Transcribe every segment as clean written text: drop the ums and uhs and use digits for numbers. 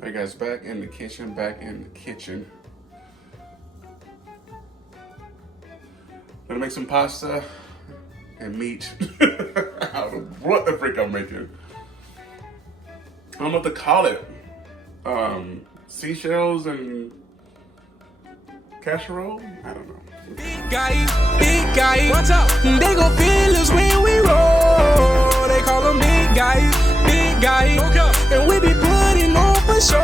Alright guys, back in the kitchen. Gonna make some pasta and meat. I don't know what the frick I'm making. I don't know what to call it. Seashells and casserole? I don't know. Big guy, watch out. They gon' feel us when we roll. They call them big guy. Okay. And we be putting on for sure.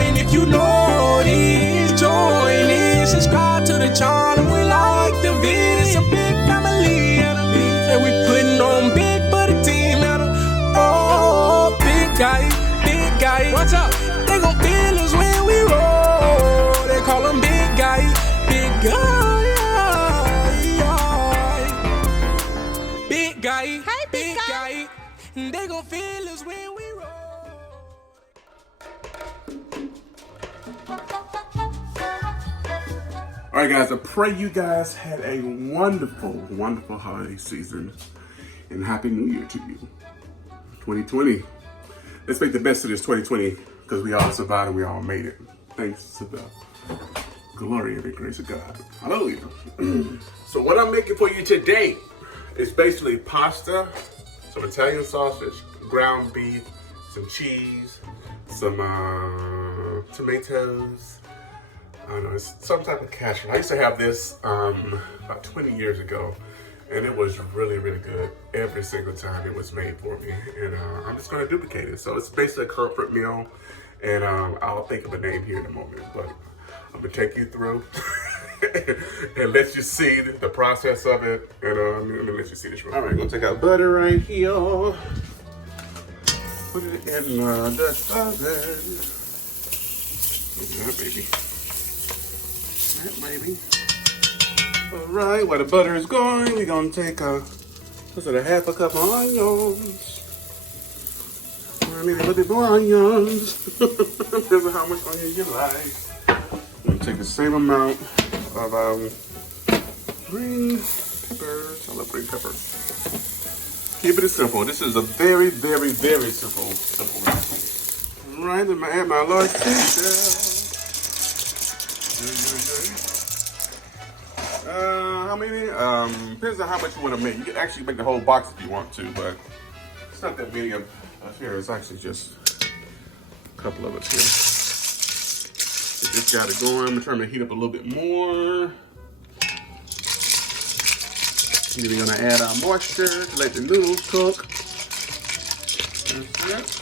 And if you know this, join in. Subscribe to the channel. We like the vid. It's a big family. And we putting on big for the team. Oh, big guy, watch out. They gon' feel us when we roll. They call them big guy. Big guy, hey, big guy. They gon' feel us when we roll. All right, guys, I pray you guys had a wonderful, wonderful holiday season and Happy New Year to you. 2020. Let's make the best of this 2020 because we all survived and we all made it. Thanks to the glory and the grace of God. Hallelujah. So what I'm making for you today is basically pasta, some Italian sausage, ground beef, some cheese, some tomatoes. I don't know, it's some type of casserole. I used to have this about 20 years ago, and it was really, really good every single time it was made for me. And I'm just gonna duplicate it. So it's basically a comfort meal, and I'll think of a name here in a moment, but I'm gonna take you through and let you see the process of it, and I'm gonna let you see this. All right, I'm gonna take out butter right here. Put it in the oven. Yeah, baby. That baby. All right, while the butter is going, we're gonna take what's it, a half a cup of onions. Maybe a little bit more onions. Depends on how much onion you like. I'm gonna take the same amount of green peppers. I love green peppers. Keep it simple. This is a very, very, very simple recipe. All right, I'm gonna add my large seashell. How many? Depends on how much you want to make. You can actually make the whole box if you want to, but it's not that many of us here. It's actually just a couple of us here. Just got it going. I'm trying to heat up a little bit more. Then we're gonna add our moisture to let the noodles cook. That's it.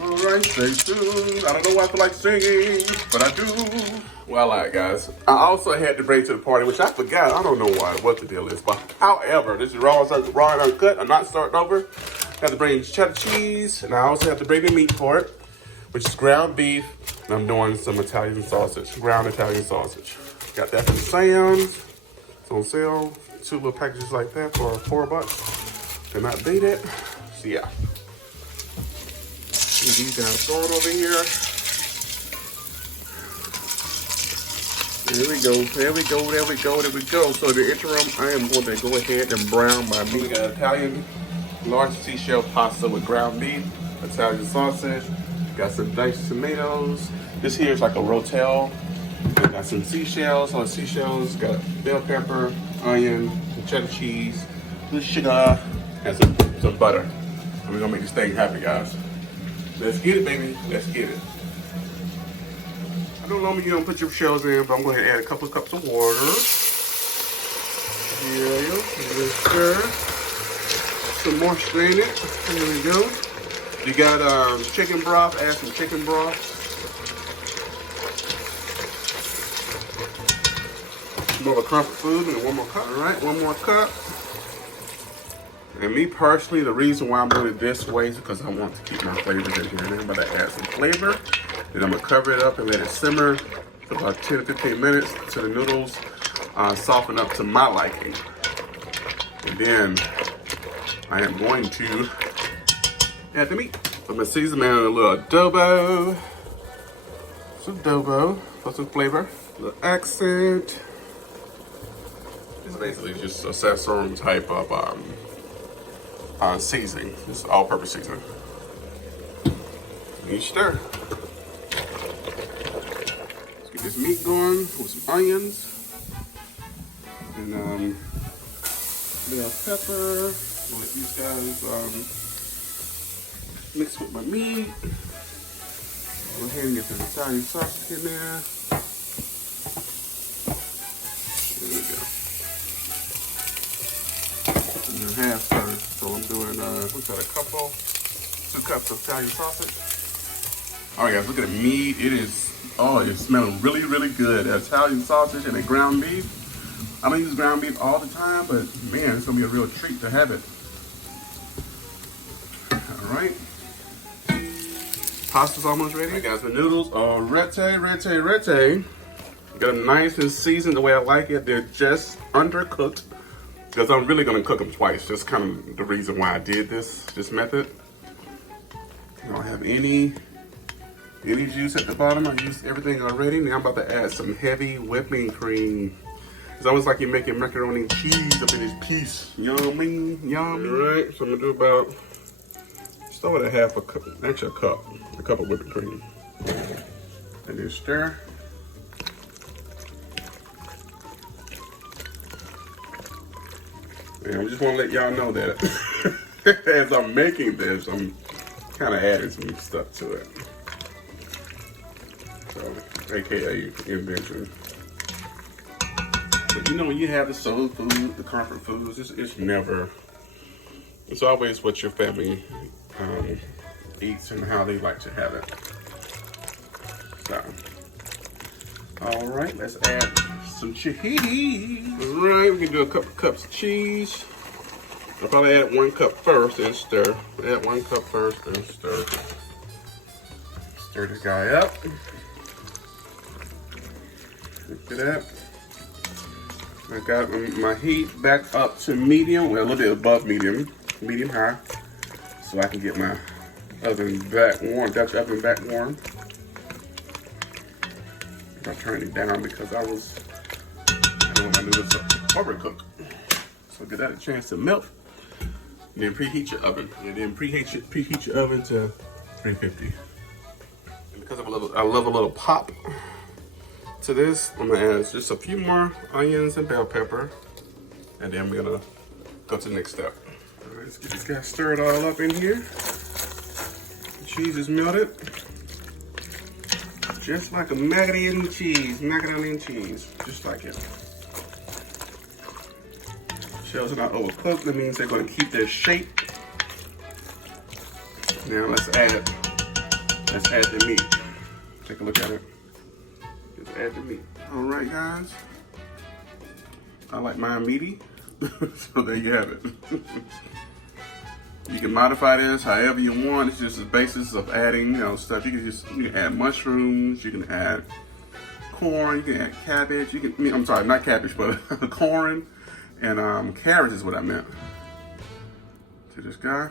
All right, stay tuned. I don't know why I feel like singing, but I do. Well, all right, guys. I also had to bring to the party, which I forgot. I don't know what the deal is, but however, this is raw and uncut. I'm not starting over. I have to bring cheddar cheese, and I also have to bring the meat for it, which is ground beef. And I'm doing some Italian sausage, ground Italian sausage. Got that from Sam's. It's on sale. 2 little packages like that for $4. Cannot beat it. So yeah. Get these guys going over here. There we go. There we go. There we go. There we go. So in the interim, I am going to go ahead and brown my meat. We got Italian large seashell pasta with ground beef, Italian sausage. Got some diced tomatoes. This here is like a Rotel. Got some seashells. On seashells, got bell pepper, onion, cheddar cheese, little sugar, and some butter. And we're gonna make this thing happen, guys. Let's get it, baby. Let's get it. I don't normally you don't put your shells in, but I'm going to add a couple of cups of water. Yeah, stir. Some moisture in it. There we go. You got chicken broth. Add some chicken broth. More of a comfort food, and one more cup. All right, one more cup. And me personally, the reason why I'm doing it this way is because I want to keep my flavors in here. And I'm going to add some flavor. Then I'm going to cover it up and let it simmer for about 10 to 15 minutes until the noodles soften up to my liking. And then I am going to add the meat. I'm going to season it in a little adobo. Some adobo for some flavor. A little accent. It's basically just a sazon type of seasoning. It's all-purpose seasoning. And you stir. Let's get this meat going with some onions. And bell pepper. I'll let these guys mix with my meat. Go ahead and get some Italian sausage in there. There we go. And then half served. So I'm doing what's that, 2 cups of Italian sausage. Alright guys, look at the meat. It is, oh, it's smelling really, really good. That Italian sausage and the ground beef. I don't use ground beef all the time, but man, it's gonna be a real treat to have it. Alright. Pasta's almost ready. Alright guys, the noodles are rete. Get them nice and seasoned the way I like it. They're just undercooked because I'm really gonna cook them twice. Just kind of the reason why I did this method. I don't have any juice at the bottom. I used everything already. Now I'm about to add some heavy whipping cream. It's almost like you're making macaroni and cheese up in this piece. Yummy, yummy. All right, so I'm gonna do about, start with a cup of whipping cream. And then stir. And I just wanna let y'all know that as I'm making this, I'm kind of adding some stuff to it. So, AKA invention. But you know, when you have the soul food, the comfort foods, it's always what your family eats and how they like to have it. So, all right, let's add some cheese. All right, we can do a couple cups of cheese. I'll probably add 1 cup first and stir. Add 1 cup first and stir. Stir this guy up. Look at that. I got my heat back up to medium, well, a little bit above medium high, so I can get my oven back warm, Dutch oven back warm. I turned it down because I don't want my noodles to overcook. So get that a chance to melt. And then preheat your oven. And then preheat your oven to 350. And because I love a little pop to this, I'm gonna add just a few more onions and bell pepper, and then we're gonna go to the next step. All right, let's get this guy stirred all up in here. The cheese is melted, just like a macaroni and cheese, just like it. Shells are not overcooked. That means they're gonna keep their shape. Now let's add the meat. Take a look at it. Add the meat. All right, guys. I like mine meaty, so there you have it. You can modify this however you want. It's just the basis of adding, stuff. You can add mushrooms. You can add corn. You can add cabbage. I'm sorry, not cabbage, but corn and carrots is what I meant. To this guy,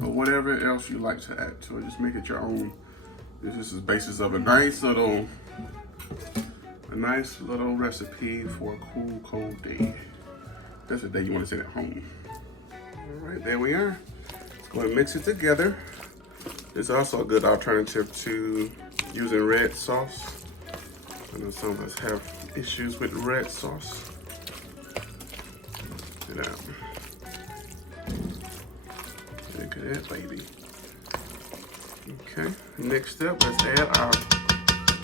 or whatever else you like to add to it. Just make it your own. This is the basis of a nice little recipe for a cool, cold day. That's the day you want to sit at home. All right, there we are. Let's go and mix it together. It's also a good alternative to using red sauce. I know some of us have issues with red sauce. Look at that. Look at that, baby. Okay, next up, let's add our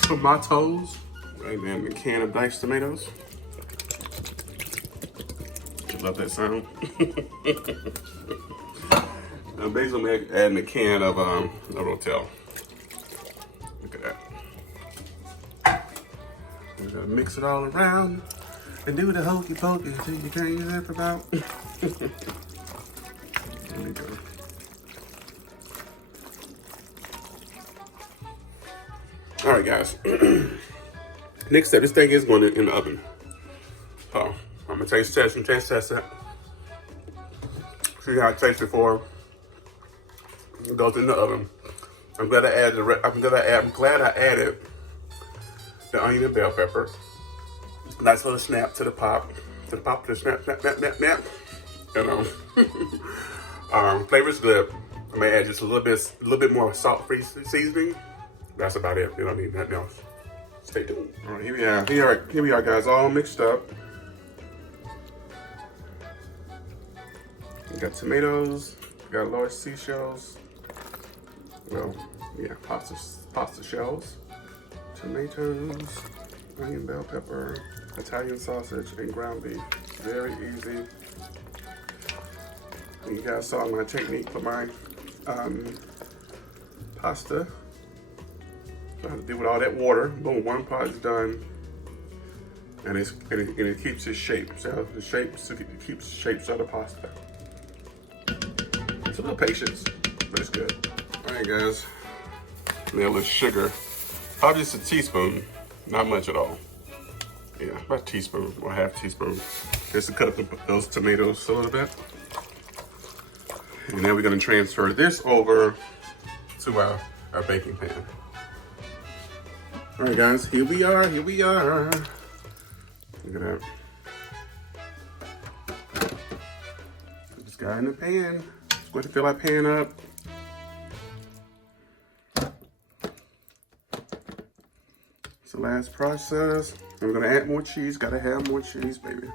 tomatoes. Right now, a can of diced tomatoes. I love that sound. I'm basically adding a can of a Rotel. Look at that. We're gonna mix it all around and do the hokey pokey until you can't use it about. There we go. All right, guys. Next step, this thing is going in the oven. So I'm gonna taste test it. See how it tastes before it goes in the oven. I'm glad I added the onion and bell pepper. Nice little snap to the pop, to the snap. And flavor's good. I may add just a little bit more salt-free seasoning. That's about it. You don't need nothing else. Stay tuned. All right, here we are, guys, all mixed up. We got tomatoes. We got large seashells. Well, yeah, pasta shells. Tomatoes, onion, bell pepper, Italian sausage, and ground beef. Very easy. And you guys saw my technique for my pasta. So I have to deal with all that water. Boom, one part is done. And it keeps its shape. So it keeps the shapes of the pasta. It's a little patience, but it's good. All right, guys. A little sugar. Probably just a teaspoon. Not much at all. Yeah, about a teaspoon or half teaspoon. Just to cut up those tomatoes a little bit. And then we're gonna transfer this over to our baking pan. All right, guys, here we are. Look at that. Put this guy in the pan. Just go ahead and fill our pan up. It's the last process. And we're gonna add more cheese. Gotta have more cheese, baby.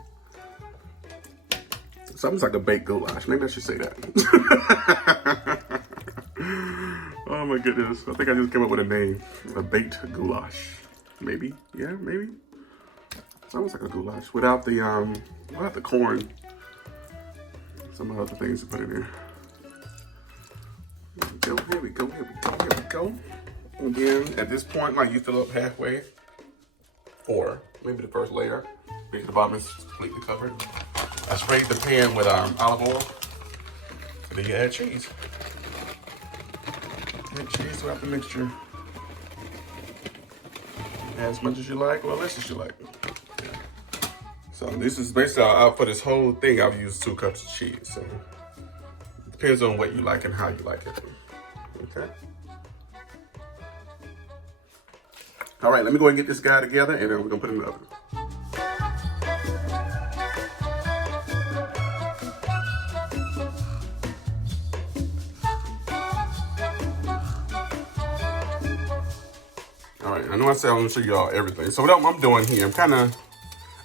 Something's like a baked goulash. Maybe I should say that. Oh my goodness. I think I just came up with a name. A baked goulash. Maybe. Yeah, maybe. Sounds like a goulash without the corn. Some other things to put in there. Here we go. And then at this point, like, you fill up halfway, or maybe the first layer. Make sure the bottom is completely covered. I sprayed the pan with olive oil. And then you add cheese. Add cheese throughout the mixture. Add as much as you like, or less as you like. Yeah. So this is basically, for this whole thing, I've used 2 cups of cheese. So it depends on what you like and how you like it. Okay. All right, let me go ahead and get this guy together, and then we're gonna put it in the oven. All right, I know I said I'm gonna show you all everything. So what I'm doing here,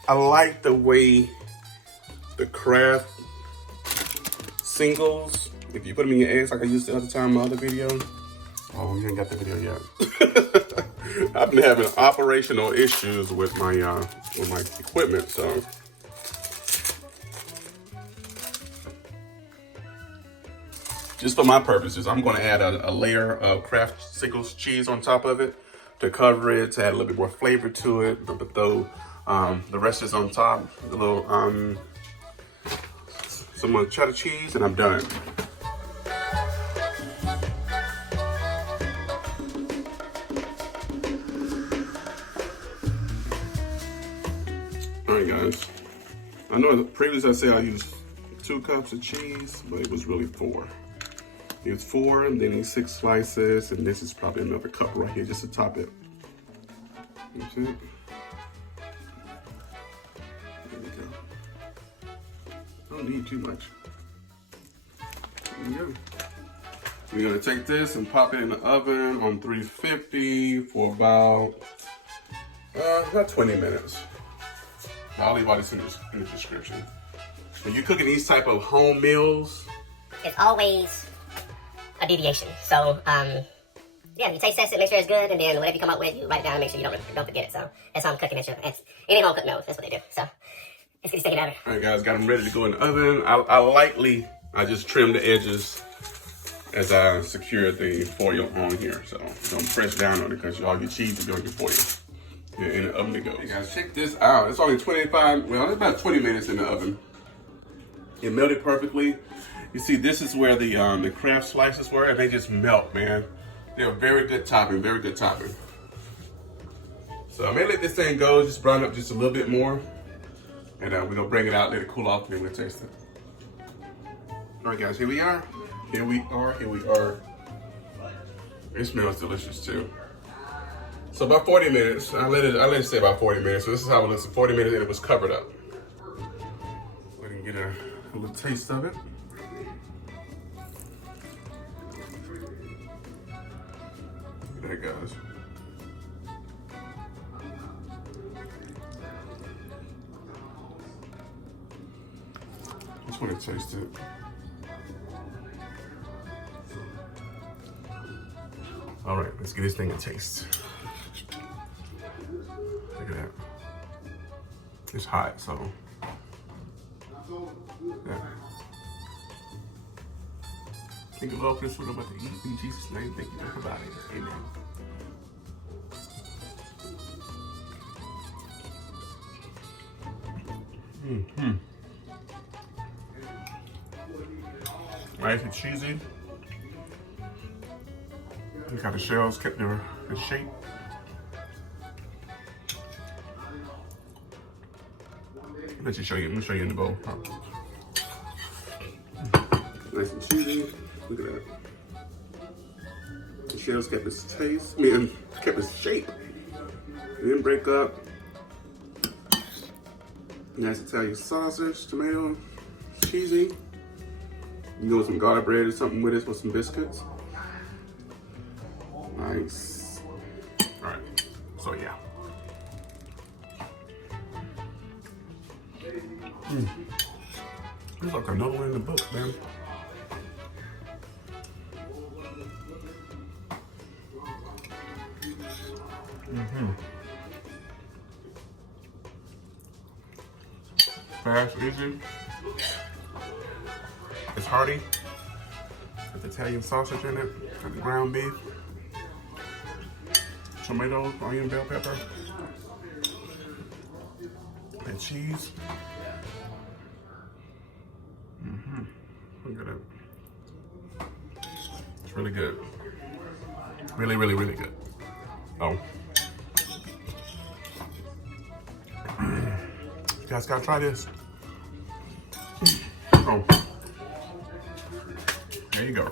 I like the way the Kraft singles, if you put them in your eggs like I used the other time in my other video. Oh, you ain't got the video yet. I've been having operational issues with my equipment, so. Just for my purposes, I'm gonna add a layer of Kraft singles cheese on top of it to cover it, to add a little bit more flavor to it. But though the rest is on top, a little some cheddar cheese, and I'm done. All right, guys. I know previously I said I used 2 cups of cheese, but it was really 4. It's 4, and then these 6 slices, and this is probably another cup right here just to top it. That's it. There we go. Don't need too much. There we go. We're gonna take this and pop it in the oven on 350 for about 20 minutes. I'll leave all this in the description. When you're cooking these type of home meals, it's always a deviation. So, yeah, you taste test it, make sure it's good, and then whatever you come up with, you write it down and make sure you don't forget it. So that's how I'm cooking it. Any home cook knows that's what they do. So let's get this taken out of it. All right, guys, got them ready to go in the oven. I just trim the edges as I secure the foil on here. So don't press down on it because all your cheese will be on your foil. Yeah, in the oven it goes. Hey guys, check this out. It's only it's about 20 minutes in the oven. It melted perfectly. You see, this is where the Kraft slices were, and they just melt, man. They're very good topping, very good topping. So I may let this thing go, just brown up just a little bit more. And we're gonna bring it out, let it cool off, and then we'll taste it. All right, guys, here we are. Here we are. It smells delicious too. So about 40 minutes, I let it stay about 40 minutes. So this is how it looks, 40 minutes, and it was covered up. We can get a little taste of it. minute, guys. That's what it tasted. All right, let's give this thing a taste. Look at that. It's hot, so yeah. Think of love for this what I'm about to eat. In Jesus' name, thank you for providing. Amen. Nice and cheesy. Look how the shells kept their shape. Let me show you in the bowl. Nice and cheesy. Look at that. The shells kept its taste. Kept its shape. It didn't break up. Nice Italian sausage, tomato, cheesy. You know, some garlic bread or something with it, with some biscuits. Nice. All right. So yeah. There's like another one in the book, man. Fast, easy. It's hearty. With Italian sausage in it. Got the ground beef. Tomatoes, onion, bell pepper. And cheese. Look at it. It's really good. Really, really, really good. Oh. You guys gotta try this. Oh. There you go.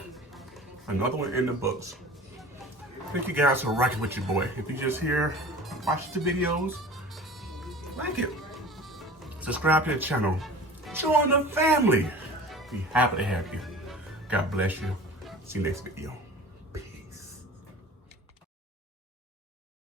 Another one in the books. Thank you guys for rocking with your boy. If you just here, watch the videos, like it. Subscribe to the channel. Join the family. Be happy to have you. God bless you. See you next video.